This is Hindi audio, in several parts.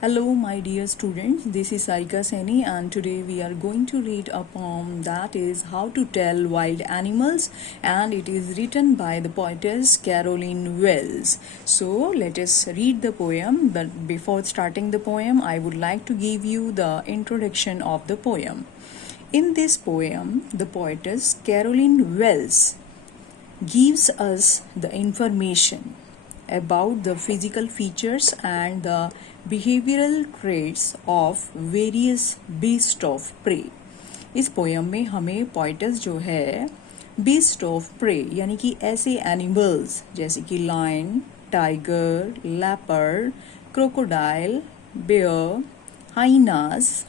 Hello, my dear students. This is Sarika Saini, and today we are going to read a poem that is How to Tell Wild Animals, and it is written by the poetess Caroline Wells. So, let us read the poem. But before starting the poem, I would like to give you the introduction of the poem. In this poem, the poetess Caroline Wells gives us the information about the physical features and the behavioral traits of various beasts of prey. इस पोयम में हमें पोइटस जो है बीस्ट ऑफ प्रे यानी कि ऐसे एनिमल्स जैसे कि lion, tiger, leopard, crocodile, bear, hyenas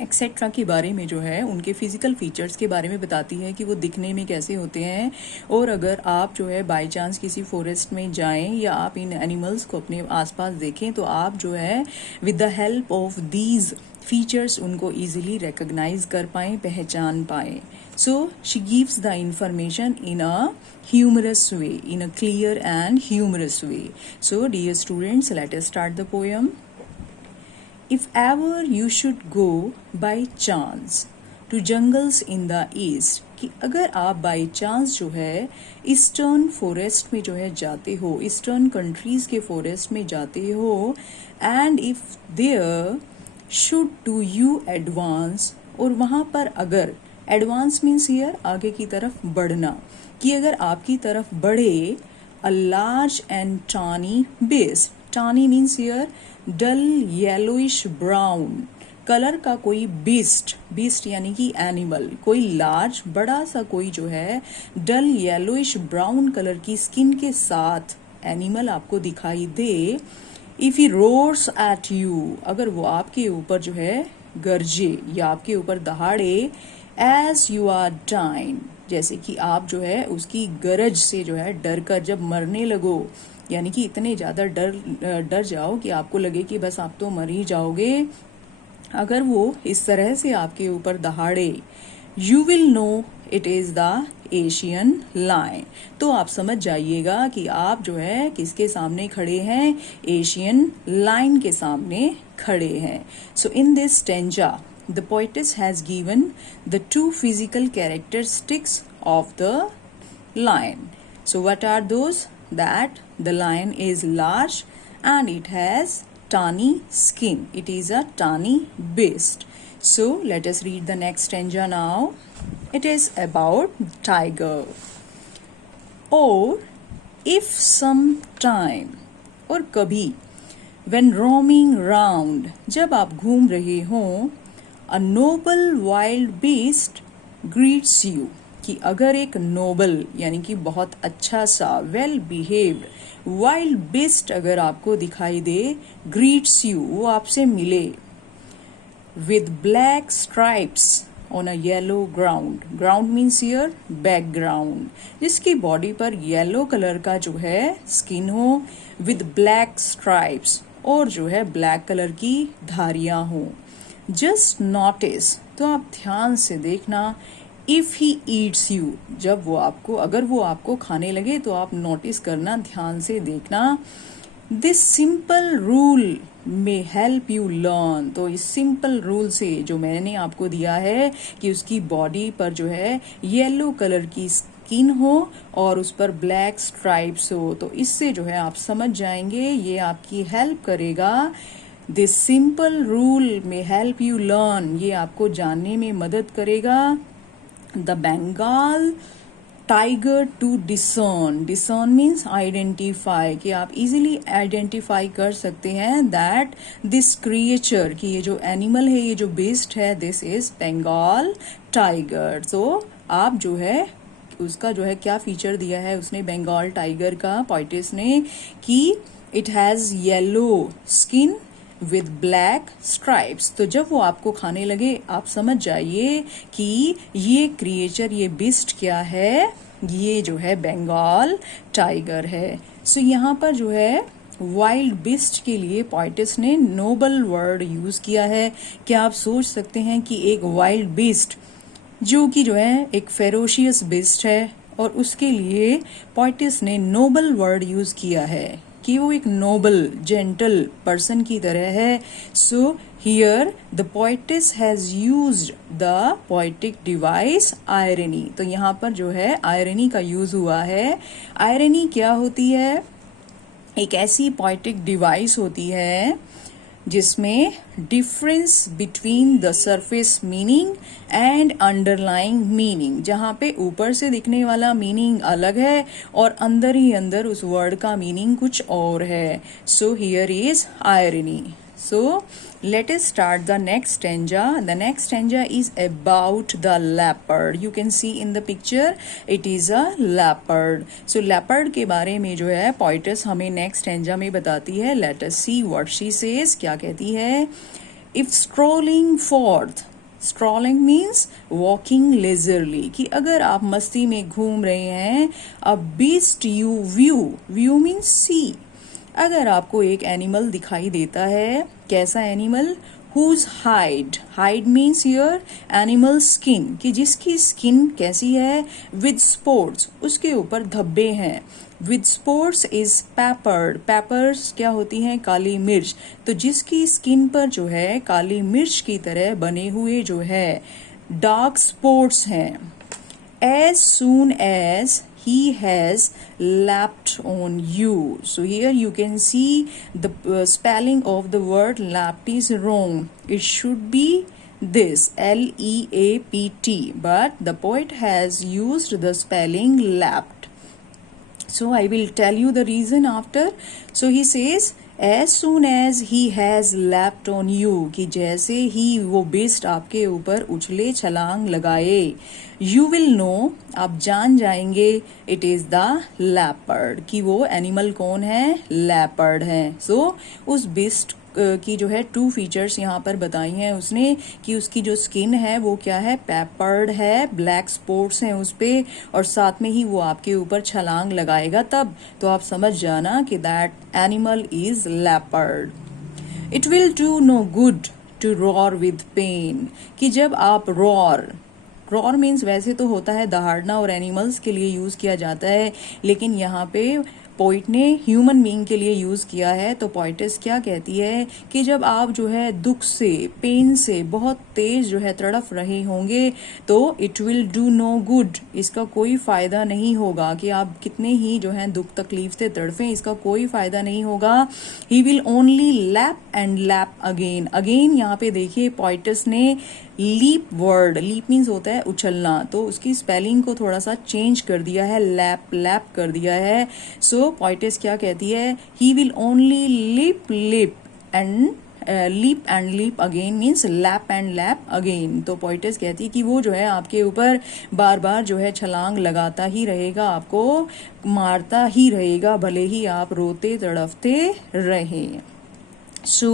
etcetera के बारे में जो है उनके फिजिकल फीचर्स के बारे में बताती है कि वो दिखने में कैसे होते हैं। और अगर आप जो है बाय चांस किसी फॉरेस्ट में जाएं या आप इन एनिमल्स को अपने आसपास देखें तो आप जो है with the help of these features उनको इजीली रिकॉग्नाइज कर पाएं, पहचान पाएं। So she gives the information in a humorous way, in a clear and humorous way. So dear students, let us start the poem. If ever you should go by chance to jungles in the east, कि अगर आप बाई चांस जो है ईस्टर्न फॉरेस्ट में जो है जाते हो, ईस्टर्न कंट्रीज के फॉरेस्ट में जाते हो, and if there should to you advance, और वहाँ पर अगर एडवांस मीन्स हियर आगे की तरफ बढ़ना, कि अगर आपकी तरफ बढ़े a large and tawny beast, tawny means here dull yellowish brown colour का कोई बीस्ट यानी कि एनिमल, कोई लार्ज बड़ा सा कोई जो है डल येलोइश ब्राउन कलर की स्किन के साथ एनिमल आपको दिखाई दे, if he roars at you, अगर वो आपके ऊपर जो है गरजे या आपके ऊपर दहाड़े, एज यू आर डाइन, जैसे कि आप जो है उसकी गरज से जो है डर कर जब मरने लगो, यानी कि इतने ज़्यादा डर जाओ कि आपको लगे कि बस आप तो मर ही जाओगे, अगर वो इस तरह से आपके ऊपर दहाड़े, you will know it is the Asian lion, तो आप समझ जाइएगा कि आप जो है किसके सामने खड़े हैं, एशियन लायन के सामने खड़े हैं। So in this stanza the poetess has given the two physical characteristics of the lion. So what are those? That the lion is large and it has tawny skin. It is a tawny beast. So let us read the next stanza now. It is about tiger. Or if some time, और कभी, when roaming round, जब आप घूम रहे हों, a noble wild beast greets you, कि अगर एक नोबल यानी कि बहुत अच्छा सा वेल बिहेव्ड वाइल्ड बीस्ट अगर आपको दिखाई दे, ग्रीट्स यू, वो आपसे मिले, with black stripes on a yellow ground, ground means here background, जिसकी बॉडी पर येलो कलर का जो है स्किन हो, विद ब्लैक स्ट्राइप्स, और जो है ब्लैक कलर की धारियां हो, जस्ट नोटिस, तो आप ध्यान से देखना, इफ ही ईट्स यू, जब वो आपको, अगर वो आपको खाने लगे तो आप नोटिस करना, ध्यान से देखना, this simple rule may help you learn, तो इस सिंपल रूल से जो मैंने आपको दिया है कि उसकी बॉडी पर जो है येलो कलर की स्किन हो और उस पर ब्लैक स्ट्राइप्स हो, तो इससे जो है आप समझ जाएंगे, ये आपकी हेल्प करेगा, दिस सिंपल रूल में हेल्प यू लर्न, ये आपको जानने में मदद करेगा, the Bengal tiger to discern, discern means identify, कि आप इजीली आइडेंटिफाई कर सकते हैं दैट दिस क्रिएचर, कि ये जो एनिमल है, ये जो बीस्ट है, दिस इज बंगाल टाइगर। तो आप जो है उसका जो है क्या फीचर दिया है उसने बंगाल टाइगर का, पोइटिस ने, कि it has yellow skin with black stripes, तो जब वो आपको खाने लगे आप समझ जाइए कि ये क्रिएचर, ये बीस्ट क्या है, ये जो है बंगाल टाइगर है। सो यहाँ पर जो है वाइल्ड बीस्ट के लिए पोइटिस ने नोबल वर्ड यूज किया है। क्या आप सोच सकते हैं कि एक वाइल्ड बीस्ट जो कि जो है एक फेरोशियस बीस्ट है और उसके लिए पोइटिस ने नोबल वर्ड यूज किया है, कि वो एक नोबल जेंटल पर्सन की तरह है. So here the poetess has used the poetic device irony. तो यहाँ पर जो है आयरनी का यूज हुआ है. आयरनी क्या होती है? एक ऐसी पोइटिक डिवाइस होती है जिसमें difference between the surface meaning and underlying meaning, जहाँ पे ऊपर से दिखने वाला मीनिंग अलग है और अंदर ही अंदर उस वर्ड का मीनिंग कुछ और है. So here is irony. So let us start the next stanza. The next stanza is about the leopard. You can see in the picture it is a leopard. So leopard के बारे में जो है poetess हमें next stanza में बताती है. Let us see what she says. क्या कहती है? If strolling forth, strolling means walking leisurely, कि अगर आप मस्ती में घूम रहे हैं, a beast you view means see. अगर आपको एक एनिमल दिखाई देता है, कैसा animal? Whose hide means here animal skin, कि जिसकी स्किन कैसी है? विद स्पॉट्स, उसके ऊपर धब्बे हैं. विद स्पॉट्स इज पेपर्स क्या होती हैं? काली मिर्च. तो जिसकी स्किन पर जो है काली मिर्च की तरह बने हुए जो है डार्क स्पॉट्स हैं. As soon as he has lapped on you. So here you can see the spelling of the word lapped is wrong. It should be this L-E-A-P-T, but the poet has used the spelling lapped. So I will tell you the reason after. So he says as soon as he has lapped on you, कि जैसे ही वो बेस्ट आपके ऊपर उछले छलांग लगाए, you will know, आप जान जाएंगे, it is the leopard, कि वो एनिमल कौन है? leopard है. So उस बेस्ट की जो है 2 फीचर्स यहाँ पर बताई हैं उसने, कि उसकी जो स्किन है वो क्या है? पेपर्ड है, ब्लैक स्पॉट्स हैं उस पे, और साथ में ही वो आपके ऊपर छलांग लगाएगा तब. तो आप समझ जाना कि that animal is leopard. It will do no good to roar with pain, कि जब आप रॉर मीन्स वैसे तो होता है दहाड़ना और एनिमल्स के लिए यूज किया जाता है, लेकिन यहाँ पे पोइट ने ह्यूमन बीइंग के लिए यूज किया है. तो पोइटेस क्या कहती है कि जब आप जो है दुख से, पेन से बहुत तेज जो है तड़फ रहे होंगे, तो it will do no good, इसका कोई फायदा नहीं होगा, कि आप कितने ही जो है दुख तकलीफ से तड़फें, इसका कोई फायदा नहीं होगा. ही will only lap and lap again यहाँ पे देखिए पोइटेस ने लीप मीन्स होता है उछलना, तो उसकी स्पेलिंग को थोड़ा सा चेंज कर दिया है, लैप कर दिया है. सो पोइटेस क्या कहती है? He will only leap and leap again means lap and lap again. तो पोइटेस कहती है कि वो जो है आपके ऊपर बार बार जो है छलांग लगाता ही रहेगा, आपको मारता ही रहेगा, भले ही आप रोते तड़फते रहें. So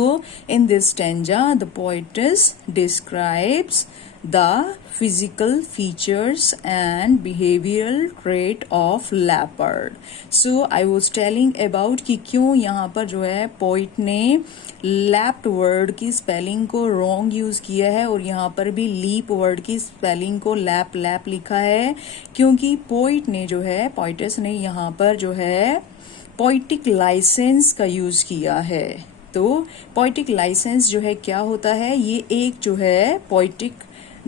in this stanza the poetess describes the physical features and behavioral trait of leopard. So I was telling about कि क्यों यहाँ पर जो है पोइट ने लैप्ड वर्ड की स्पेलिंग को रॉन्ग यूज किया है और यहाँ पर भी लीप वर्ड की स्पेलिंग को लैप लिखा है, क्योंकि पोइट ने जो है पोइटेस ने यहाँ पर जो है पोइटिक लाइसेंस का यूज किया है. तो पोइटिक लाइसेंस जो है क्या होता है? ये एक जो है पोइटिक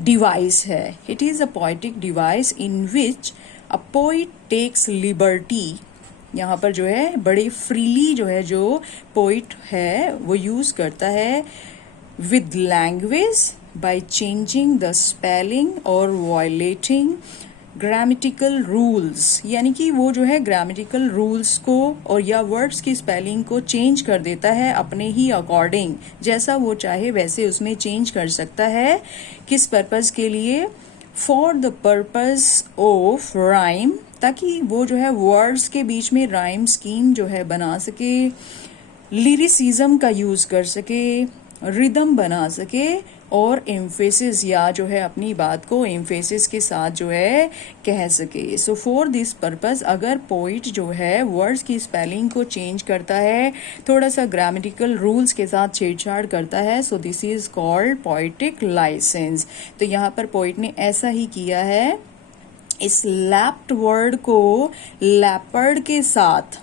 डिवाइस है. It is a poetic device in which a poet takes liberty. यहाँ पर जो है बड़े फ्रीली जो है जो पोइट है वो यूज करता है with language by changing the spelling और वायलेटिंग ग्रामेटिकल रूल्स, यानी कि वो जो है ग्रामेटिकल रूल्स को और या वर्ड्स की स्पेलिंग को चेंज कर देता है अपने ही अकॉर्डिंग, जैसा वो चाहे वैसे उसमें चेंज कर सकता है. किस पर्पस के लिए? For the purpose of rhyme, ताकि वो जो है वर्ड्स के बीच में राइम स्कीम जो है बना सके, लिरिसिज्म का यूज कर सके, रिदम बना सके, और एम्फेसिस या जो है अपनी बात को एम्फेसिस के साथ जो है कह सके. सो फॉर दिस पर्पस अगर पोइट जो है वर्ड्स की स्पेलिंग को चेंज करता है, थोड़ा सा ग्रामेटिकल रूल्स के साथ छेड़छाड़ करता है, so this is called poetic licence. तो यहाँ पर पोइट ने ऐसा ही किया है. इस लैप्ड वर्ड को लेपर्ड के साथ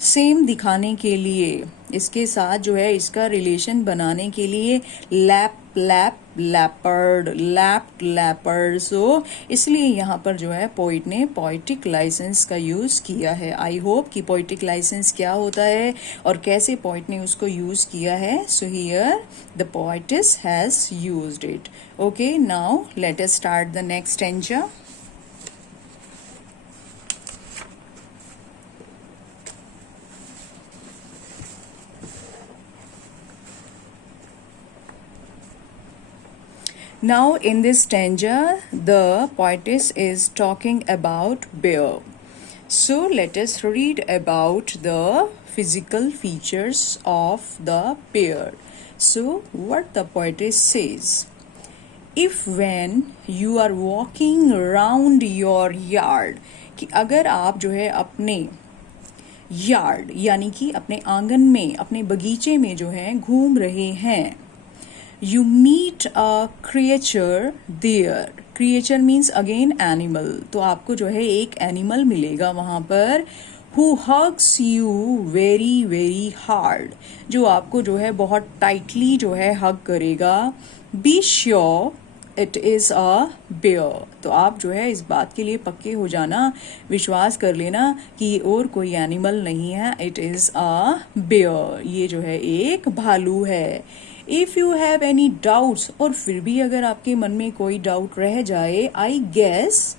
सेम दिखाने के लिए, इसके साथ जो है इसका रिलेशन बनाने के लिए lap lap leopard lapped leopard, so इसलिए यहाँ पर जो है पोइट ने पोइटिक लाइसेंस का यूज़ किया है। आई होप कि पोइटिक लाइसेंस क्या होता है और कैसे पोइट ने उसको यूज़ किया है। So here the poetess has used it. Okay, now let us start the next stanza. Now, in this stanza, the poetess is talking about bear. So, let us read about the physical features of the bear. So, what the poetess says: if when you are walking around your yard, कि अगर आप जो है अपने यार्ड यानी कि अपने आंगन में, अपने बगीचे में जो है घूम रहे हैं, you meet a creature there. creature means again animal. तो आपको जो है एक एनिमल मिलेगा वहाँ पर, who hugs you very very hard, जो आपको जो है बहुत टाइटली जो है हग करेगा। be sure it is a bear. तो आप जो है इस बात के लिए पक्के हो जाना, विश्वास कर लेना कि ये और कोई एनिमल नहीं है, it is a bear. ये जो है एक भालू है। If you have any doubts, और फिर भी अगर आपके मन में कोई डाउट रह जाए, I guess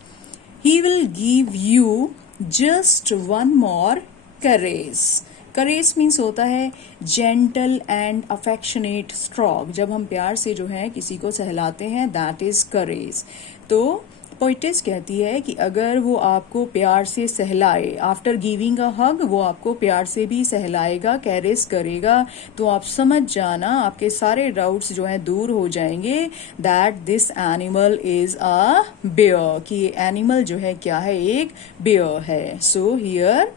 he will give you just one more caress. Caress means होता है जेंटल एंड अफेक्शनेट स्ट्रोक, जब हम प्यार से जो है किसी को सहलाते हैं, दैट इज करेस। तो पोइटेस कहती है कि अगर वो आपको प्यार से सहलाए, आफ्टर गिविंग अ हग वो आपको प्यार से भी सहलाएगा, कैरेस करेगा, तो आप समझ जाना, आपके सारे डाउट्स जो हैं दूर हो जाएंगे, that this animal is a bear, कि ये एनिमल जो है क्या है, एक बेयर है। So here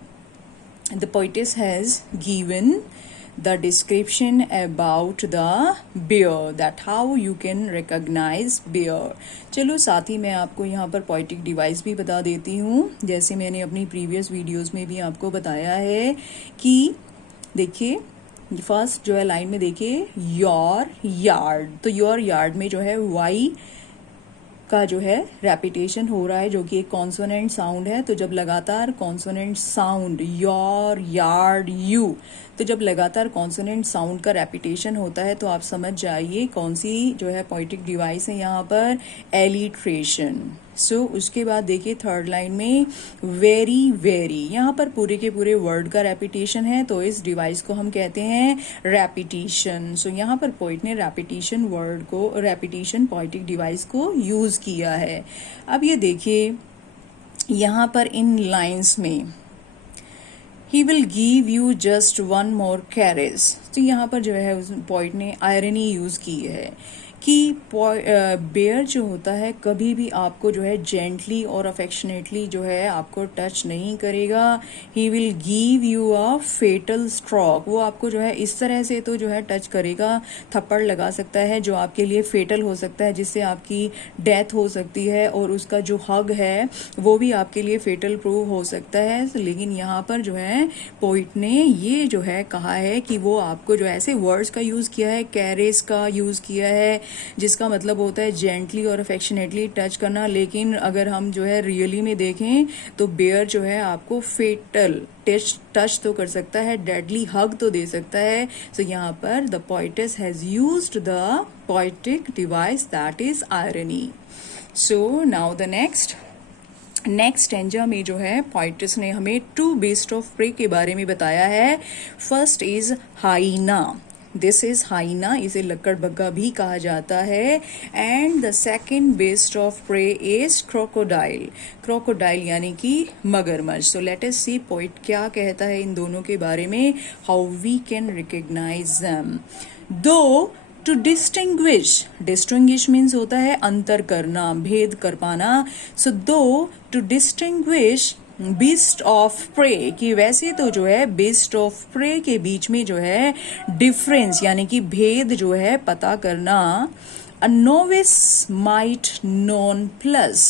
the poetess has given the description about the bear, that how you can recognize bear. चलो साथ ही मैं आपको यहाँ पर पोइटिक डिवाइस भी बता देती हूँ, जैसे मैंने अपनी प्रीवियस वीडियोस में भी आपको बताया है कि देखिए फर्स्ट जो है लाइन में देखिए योर यार्ड, तो योर यार्ड में जो है वाई का जो है रेपिटेशन हो रहा है, जो कि एक कॉन्सोनेंट साउंड है। तो जब लगातार consonant sound your yard you, तो जब लगातार कॉन्सोनेंट साउंड का रेपिटेशन होता है तो आप समझ जाइए कौन सी जो है पोइटिक डिवाइस है यहाँ पर, एलिट्रेशन। सो उसके बाद देखिए थर्ड लाइन में वेरी वेरी, यहाँ पर पूरे के पूरे वर्ड का रेपिटेशन है, तो इस डिवाइस को हम कहते हैं रेपिटेशन। सो यहाँ पर पोइट ने रेपिटेशन वर्ड को, रेपिटेशन पोइटिक डिवाइस को यूज किया है। अब ये देखिए यहाँ पर इन लाइंस में ही will give you just one more carriage, तो यहाँ पर जो है उस पोइट ने आयरनी यूज की है कि बेयर जो होता है कभी भी आपको जो है जेंटली और अफेक्शनेटली जो है आपको टच नहीं करेगा। He will give you a fatal stroke, वो आपको जो है इस तरह से तो जो है टच करेगा, थप्पड़ लगा सकता है जो आपके लिए फेटल हो सकता है, जिससे आपकी डेथ हो सकती है, और उसका जो हग है वो भी आपके लिए फेटल प्रूव हो सकता है। लेकिन यहाँ पर जो है पोइट ने ये जो है कहा है कि वो आपको जो ऐसे वर्ड्स का यूज़ किया है, कैरेस का यूज़ किया है, जिसका मतलब होता है जेंटली और अफेक्शनेटली टच करना। लेकिन अगर हम जो है रियली में देखें तो बेयर जो है आपको फेटल टच तो कर सकता है, डेडली हग तो दे सकता है। सो यहाँ पर the poetess has used the poetic device that is irony. So now the next stanza में जो है पोइटेस ने हमें टू बेस्ट ऑफ प्रे के बारे में बताया है। First is hyena, this is hyena, इसे लक्कड़बग्गा भी कहा जाता है। And the second beast of prey is crocodile, crocodile यानी कि मगरमच्छ। सो लेट अस सी पोइट क्या कहता है इन दोनों के बारे में, how we can recognise them. Do to distinguish, distinguish means होता है अंतर करना, भेद कर पाना। So do to distinguish beast of prey, कि वैसे तो जो है बीस्ट ऑफ प्रे के बीच में जो है डिफरेंस यानी कि भेद जो है पता करना अ novice might known plus.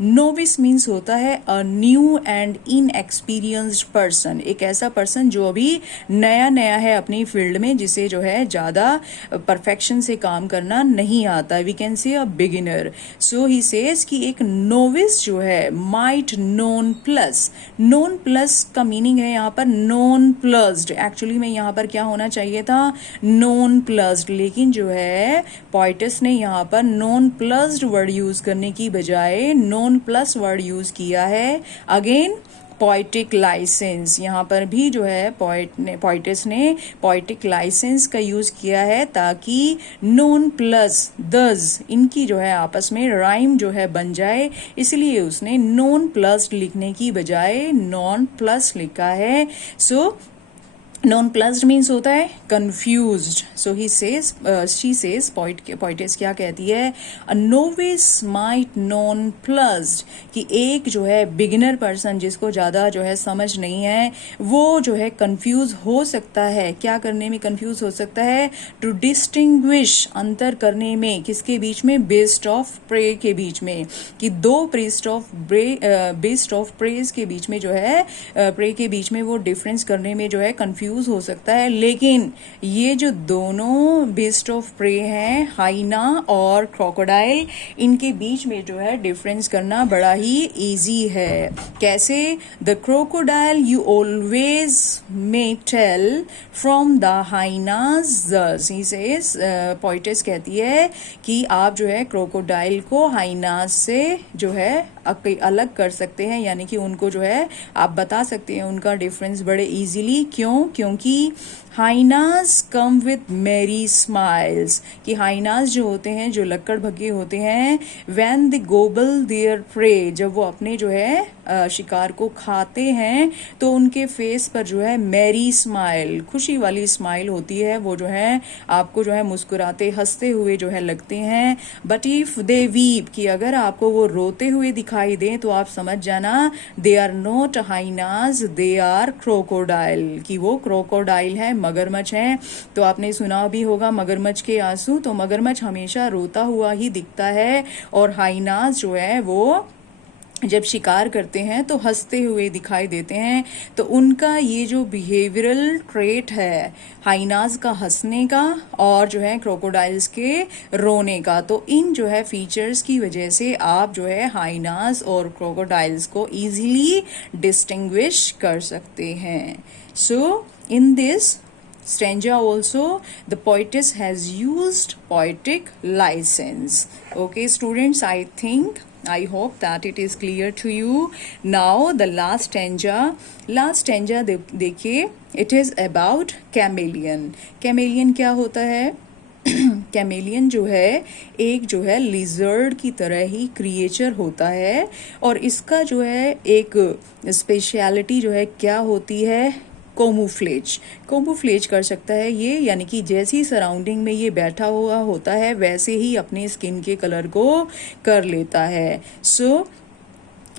Novice means होता है a new and inexperienced person, एक ऐसा पर्सन जो अभी नया नया है अपनी फील्ड में, जिसे जो है ज़्यादा परफेक्शन से काम करना नहीं आता। We can say a beginner. So he says कि एक नोविस जो है might known plus. Known plus का मीनिंग है यहाँ पर नोन प्लस्ड। एक्चुअली में यहाँ पर क्या होना चाहिए था, नोन प्लस्ड, लेकिन जो है पोइटस ने यहाँ पर नोन प्लस्ड वर्ड यूज करने की बजाय नोन प्लस वर्ड यूज किया है। अगेन पोइटिक लाइसेंस, यहाँ पर भी जो है पोइटस ने पोइटिक लाइसेंस का यूज किया है ताकि नोन प्लस दस इनकी जो है आपस में राइम जो है बन जाए, इसलिए उसने नोन प्लस लिखने की बजाय नॉन प्लस लिखा है। सो नॉन प्लस्ड मीन्स होता है confused. So he says she says poetess क्या कहती है, अ नोविस माइट नॉन प्लस्ड, कि एक जो है बिगिनर पर्सन जिसको ज़्यादा जो है समझ नहीं है वो जो है कंफ्यूज हो सकता है। क्या करने में कंफ्यूज हो सकता है, टू डिस्टिंग्विश, अंतर करने में, किसके बीच में, बेस्ट ऑफ प्रे के बीच में, कि दो बेस्ट ऑफ प्रेज के बीच में जो है प्रे के बीच में वो डिफरेंस करने में जो है कंफ्यूज हो सकता है। लेकिन ये जो दोनों बेस्ट ऑफ प्रे हैं, हाइना और क्रोकोडाइल, इनके बीच में जो है डिफरेंस करना बड़ा ही इजी है। कैसे, the crocodile you always may tell from the hyenas thus. He says, poetess कहती है कि आप जो है क्रोकोडाइल को हाइनाज से जो है अलग कर सकते हैं, यानी कि उनको जो है आप बता सकते हैं उनका डिफरेंस बड़े इजीली। क्यों, क्योंकि हाइनाज कम विथ मेरी स्माइल्स, कि हाइनाज जो होते हैं, जो लक्कड़ भगे होते हैं, व्हेन दे गोबल देयर प्रे, जब वो अपने जो है शिकार को खाते हैं तो उनके फेस पर जो है मेरी स्माइल, खुशी वाली स्माइल होती है, वो जो है आपको जो है मुस्कुराते हंसते हुए जो है लगते हैं। बट इफ दे वीप, कि अगर आपको वो रोते हुए दिखाई दें तो आप समझ जाना they are not hyenas, they are crocodile, कि वो क्रोकोडाइल है, मगरमच्छ है। तो आपने सुना भी होगा मगरमच्छ के आंसू, तो मगरमच्छ हमेशा रोता हुआ ही दिखता है और हाइनाज जो है वो जब शिकार करते हैं तो हंसते हुए दिखाई देते हैं। तो उनका ये जो बिहेवियरल ट्रेट है, हाइनाज का हंसने का और जो है क्रोकोडाइल्स के रोने का, तो इन जो है फीचर्स की वजह से आप जो है हाइनाज और क्रोकोडाइल्स को इजीली डिस्टिंग्विश कर सकते हैं। So in this stanza also the poetess has used poetic license. Okay students, I hope that it is clear to you. Now the last stanza देखिए, it is about chameleon. chameleon क्या होता है, कैमेलियन जो है एक जो है लिजर्ड की तरह ही क्रिएचर होता है, और इसका जो है एक स्पेशलिटी जो है क्या होती है, कोमूफ्लेज कर सकता है ये, यानी कि जैसी सराउंडिंग में ये बैठा हुआ होता है वैसे ही अपने स्किन के कलर को कर लेता है। सो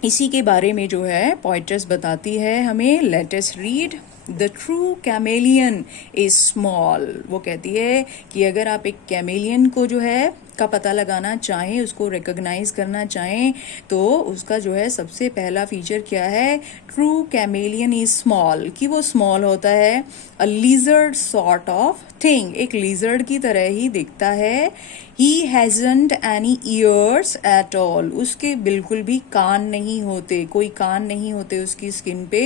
इसी के बारे में जो है पोइट्रेस बताती है हमें। Let us read. The true chameleon is small. वो कहती है कि अगर आप एक कैमेलियन को जो है का पता लगाना चाहें, उसको रिकॉग्नाइज करना चाहें, तो उसका जो है सबसे पहला फीचर क्या है, ट्रू कैमेलियन इज स्मॉल, कि वो स्मॉल होता है। अ लिजर्ड सॉर्ट ऑफ थिंग, एक लिजर्ड की तरह ही दिखता है। He hasn't any years at all, उसके बिल्कुल भी कान नहीं होते, कोई कान नहीं होते उसकी स्किन पे।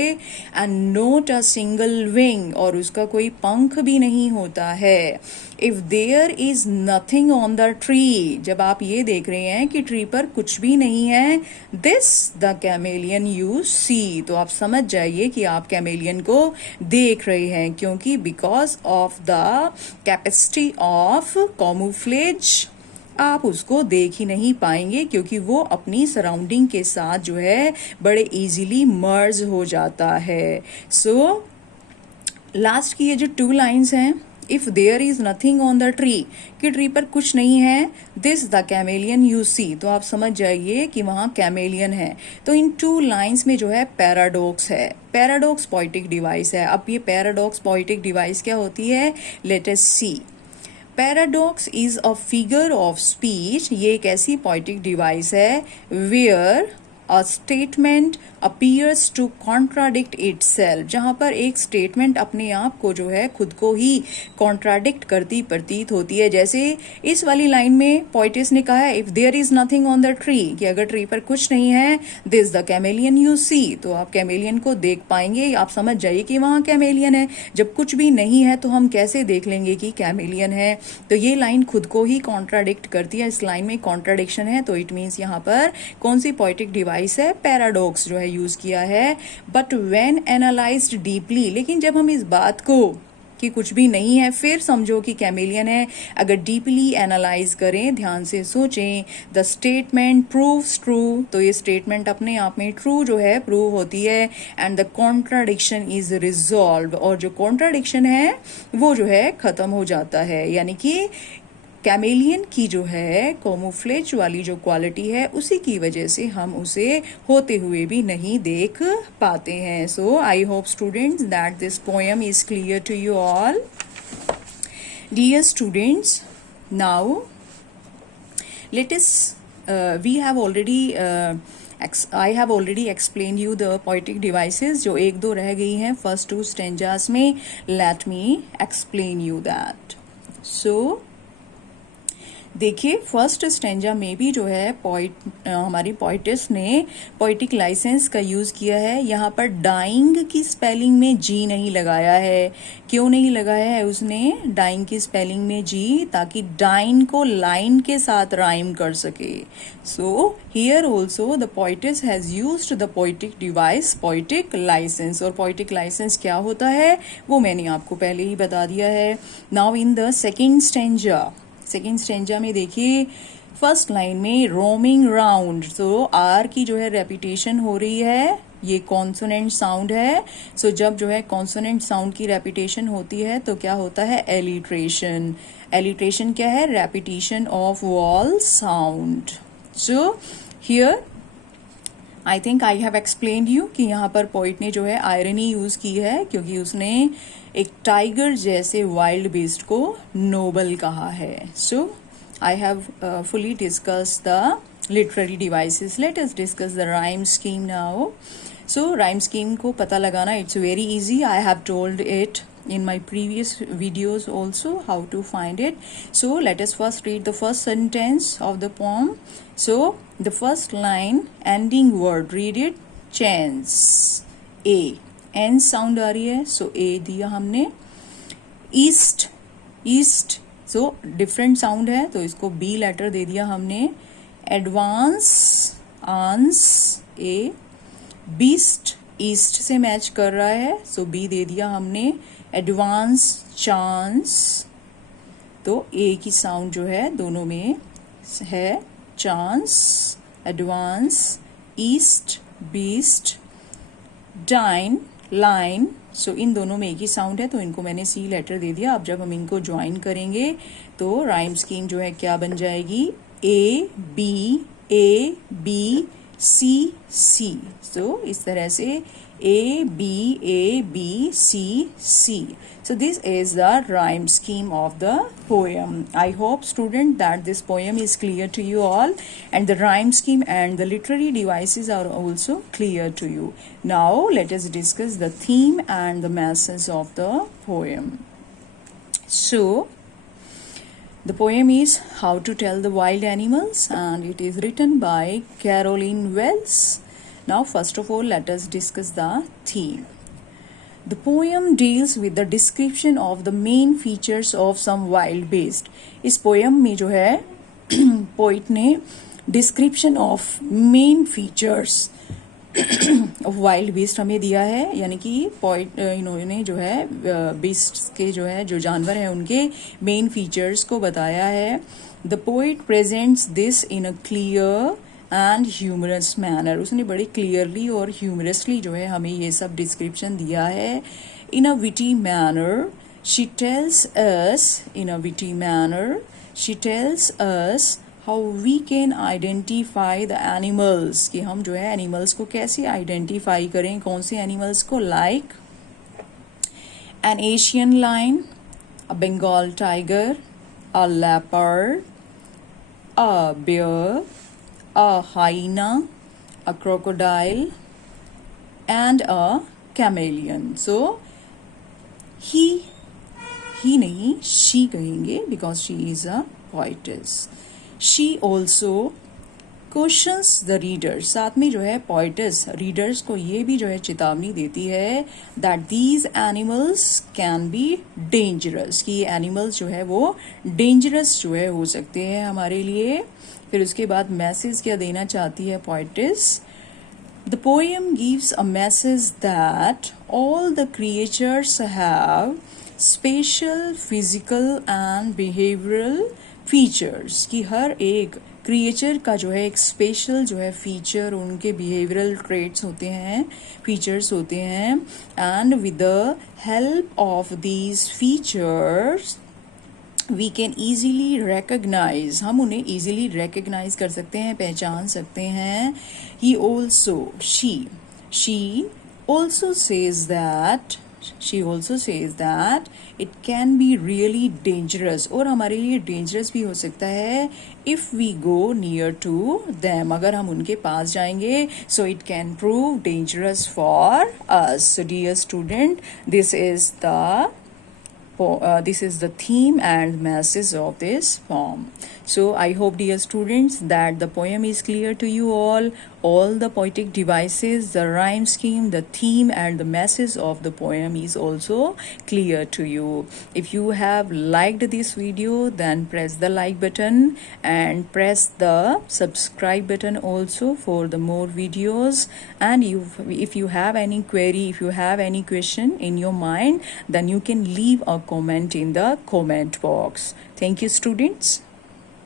And not a single wing, और उसका कोई पंख भी नहीं होता है। If there is nothing on the tree, जब आप ये देख रहे हैं कि ट्री पर कुछ भी नहीं है, this the chameleon you see, तो आप समझ जाइए कि आप कैमेलियन को देख रहे हैं, क्योंकि because of the capacity of camouflage आप उसको देख ही नहीं पाएंगे, क्योंकि वो अपनी सराउंडिंग के साथ जो है बड़े इजीली मर्ज हो जाता है। सो लास्ट की ये जो 2 लाइन्स हैं, if there is nothing on the tree, कि ट्री पर कुछ नहीं है, this the chameleon you see, तो आप समझ जाइए कि वहां कैमेलियन है। तो इन 2 लाइन्स में जो है पैराडॉक्स है, पैराडॉक्स पोइटिक डिवाइस है। अब ये पैराडॉक्स पोइटिक डिवाइस क्या होती है, let us see. Paradox is a figure of speech, ये एक ऐसी पोइटिक डिवाइस है where a statement appears to contradict itself, जहां पर एक स्टेटमेंट अपने आप को जो है खुद को ही कॉन्ट्राडिक्ट करती प्रतीत होती है। जैसे इस वाली लाइन में पोइटिस ने कहा है if there is nothing on the tree, कि अगर ट्री पर कुछ नहीं है, this the chameleon you see, तो आप कैमेलियन को देख पाएंगे, आप समझ जाइए कि वहां कैमेलियन है। जब कुछ भी नहीं है तो हम कैसे देख लेंगे कि कैमेलियन है। तो ये लाइन खुद को ही कॉन्ट्राडिक्ट करती है, इस लाइन में कॉन्ट्राडिक्शन है, तो इट मीन्स यहाँ पर कौन सी पोइटिक डिवाइस है, पैराडॉक्स जो है यूज किया है। बट व्हेन एनालाइज्ड डीपली, लेकिन जब हम इस बात को कि कुछ भी नहीं है फिर समझो कि कैमेलियन है, अगर डीपली एनालाइज करें, ध्यान से सोचें, द स्टेटमेंट प्रूव्स ट्रू, तो ये स्टेटमेंट अपने आप में ट्रू जो है प्रूव होती है, and the contradiction is resolve, और जो कॉन्ट्राडिक्शन है वो जो है खत्म हो जाता है। यानी कि कैमेलियन की जो है कैमोफ्लेज वाली जो क्वालिटी है उसी की वजह से हम उसे होते हुए भी नहीं देख पाते हैं। So I hope students that this poem is clear to you all. Dear students, now let us we have already I have already explained you the poetic devices, जो एक दो रह गई हैं फर्स्ट टू स्टेंजास में, let me explain you that. So देखिए फर्स्ट स्टेंजा में भी जो है हमारी पोइटिस ने पोइटिक लाइसेंस का यूज़ किया है। यहाँ पर डाइंग की स्पेलिंग में जी नहीं लगाया है। क्यों नहीं लगाया है उसने डाइंग की स्पेलिंग में जी? ताकि डाइन को लाइन के साथ राइम कर सके। So here also the poetess has used the poetic device poetic licence. और पोइटिक लाइसेंस क्या होता है वो मैंने आपको पहले ही बता दिया है। Now in the second stanza में देखिए फर्स्ट लाइन में रोमिंग राउंड, तो आर की जो है रेपिटेशन हो रही है, ये कॉन्सोनेंट साउंड है। सो जब जो है कॉन्सोनेंट साउंड की रेपिटेशन होती है तो क्या होता है एलिट्रेशन। एलिट्रेशन क्या है? Repetition of wall sound. So here I think I have explained you कि यहाँ पर पोइट ने जो है आयरनी यूज की है क्योंकि उसने एक टाइगर जैसे वाइल्ड बीस्ट को नोबल कहा है। So I have fully discussed the literary devices. Let us discuss the rhyme scheme now. So rhyme scheme को पता लगाना it's very easy. I have told it in my previous videos also how to find it. So let us first read the first sentence of the poem. So the first line ending word, read it, chance. A N sound आ रही है, so A दिया हमने। East सो डिफरेंट साउंड है तो इसको बी लेटर दे दिया हमने। एडवांस आंस ए, बीस्ट ईस्ट से मैच कर रहा है सो बी दे दिया हमने। एडवांस चांस, तो ए की साउंड जो है दोनों में है, chance advance, east beast, dine line, so इन दोनों में एक ही साउंड है तो इनको मैंने सी लेटर दे दिया। अब जब हम इनको ज्वाइन करेंगे तो राइम स्कीम जो है क्या बन जाएगी? ए बी सी सी। सो इस तरह से A B C C. So this is the rhyme scheme of the poem. I hope student that this poem is clear to you all and the rhyme scheme and the literary devices are also clear to you. Now let us discuss the theme and the message of the poem. So the poem is How to Tell the Wild Animals and it is written by Caroline Wells. Now first of all let us discuss the theme. The poem deals with the description of the main features of some wild beast. इस poem में जो है poet ने description of main features of wild beast हमें दिया है, यानी कि poet इन्होंने जो है beasts के जो है जो जानवर हैं उनके main features को बताया है। The poet presents this in a clear and humorous manner, उसने बड़ी क्लियरली और ह्यूमरसली जो है हमें ये सब डिस्क्रिप्शन दिया है। In a witty manner she tells us how we can identify the animals, कि हम जो है एनिमल्स को कैसे आइडेंटिफाई करें, कौन से एनिमल्स को, like an Asian lion, a Bengal tiger, a leopard, a bear, a hyena, a crocodile, and a chameleon. So he नहीं she कहेंगे because she is a poetess. She also questions the readers, साथ में जो है पोइटस रीडर्स को ये भी जो है चेतावनी देती है that these animals can be dangerous, कि ये एनिमल्स जो है वो डेंजरस जो है हो सकते हैं हमारे लिए. फिर उसके बाद मैसेज क्या देना चाहती है poet's. The poem gives a message that all the creatures have special physical and behavioral features, कि हर एक क्रिएचर का जो है एक स्पेशल जो है फीचर, उनके बिहेवियरल ट्रेट्स होते हैं, फीचर्स होते हैं. And with the help of these features we can easily recognise, हम उन्हें ईजीली रिकग्नाइज कर सकते हैं, पहचान सकते हैं. He also she also says that it can be really dangerous, और हमारे लिए dangerous भी हो सकता है if we go near to them, अगर हम उनके पास जाएंगे. So it can prove dangerous for us. So dear student, this is the theme and message of this poem. So I hope, dear students, that the poem is clear to you all. All the poetic devices, the rhyme scheme, the theme, and the message of the poem is also clear to you. If you have liked this video, then press the like button and press the subscribe button also for the more videos. And if you have any query, if you have any question in your mind, then you can leave a comment in the comment box. Thank you, students.